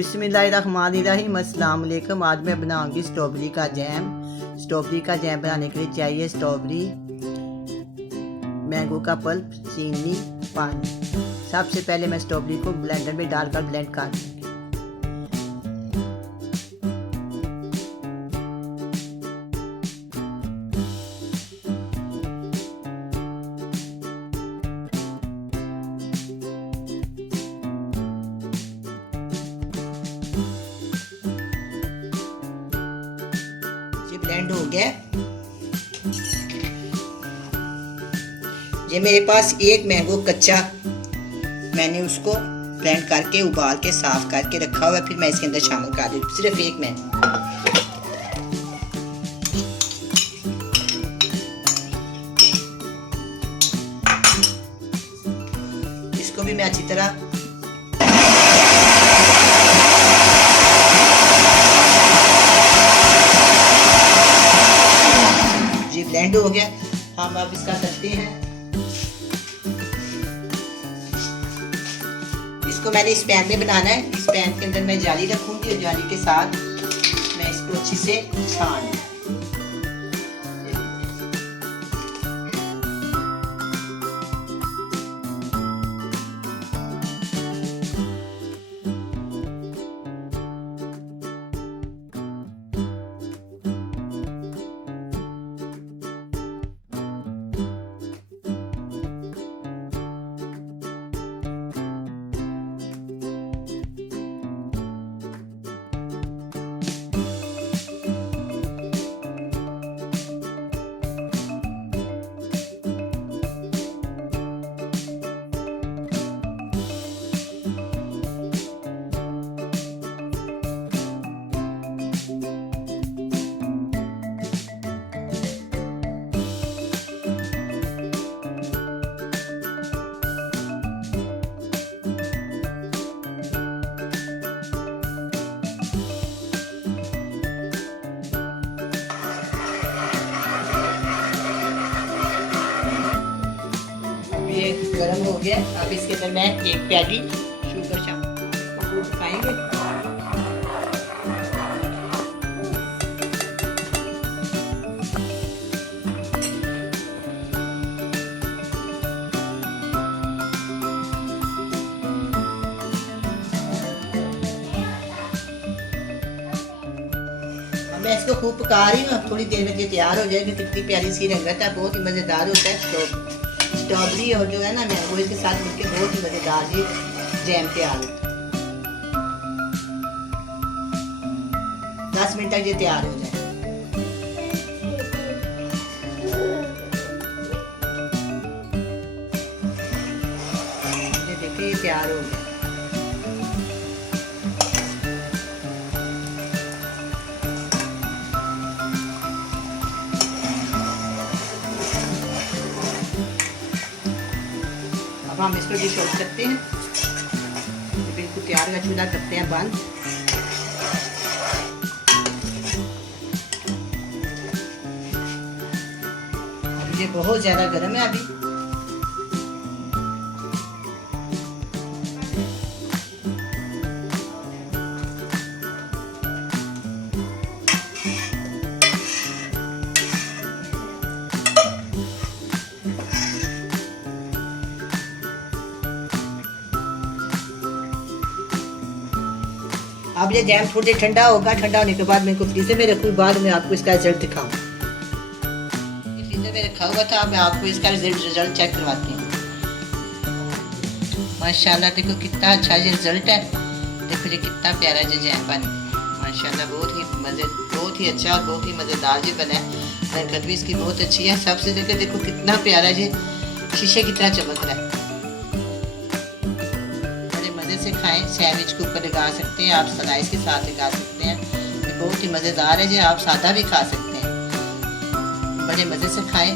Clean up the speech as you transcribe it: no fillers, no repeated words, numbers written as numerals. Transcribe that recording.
बिस्मिल्लाहिर्रहमानिर्रहीम। अस्सलाम वालेकुम। आज मैं बनाऊंगी स्ट्रॉबेरी का जैम। स्ट्रॉबेरी का जैम बनाने के लिए चाहिए स्ट्रॉबेरी, मैंगो का पल्प, चीनी, पानी। सबसे पहले मैं स्ट्रॉबेरी को ब्लेंडर में डालकर ब्लेंड कर दूंगी। ब्लेंड हो गया। ये मेरे पास एक मैंगो कच्चा, मैंने उसको ब्लेंड करके उबाल के साफ करके रखा हुआ है। फिर मैं इसके अंदर शामिल कर दूँ सिर्फ एक मैंगो। इसको भी मैं अच्छी तरह ब्लेंड हो गया। हम अब इसका करते हैं। इसको मैंने इस पैन में बनाना है। इस पैन के अंदर मैं जाली रखूंगी और जाली के साथ मैं इसको अच्छे से छान लूंगी। ये गरम हो गया। अब इसके अंदर मैं एक प्याली शुगर खाएंगे। मैं इसको खूब पका रही हूँ। थोड़ी देर में ये तैयार हो जाएगी। कितनी प्यारी सी रंगत है, बहुत ही मज़ेदार होता है। स्ट्रॉबेरी और जो है ना मैंगो इसके साथ मिलकर बहुत ही मज़ेदार ये जैम तैयार होता है। 10 मिनट तक ये तैयार हो जाए। ये देखिए ये तैयार हो गया। हम इसको डिश आउट करते हैं। बिल्कुल तैयार है। चूल्हा करते हैं बंद। अब ये बहुत ज्यादा गर्म है अभी। अब ये जैम थोड़ी देर ठंडा होगा। ठंडा होने के बाद मैं इनको फ्रीजर में रखूँ। बाद में आपको इसका रिजल्ट दिखाऊँ। फ्रीजर में रखा हुआ था। मैं आपको इसका रिजल्ट चेक करवाती हूँ। माशाल्लाह देखो कितना अच्छा ये रिजल्ट है। देखो ये कितना प्यारा ये जैम बन गया। माशाल्लाह बहुत ही अच्छा और बहुत ही मज़ेदार ये बना है। रंगत भी इसकी बहुत अच्छी है। सबसे देखो कितना प्यारा ये शीशे की तरह चमक रहा है। से खाएं। सैंडविच के ऊपर लगा सकते हैं आप, स्लाइस के साथ लगा सकते हैं। ये बहुत ही मज़ेदार है। जो आप सादा भी खा सकते हैं। बड़े मज़े से खाएं।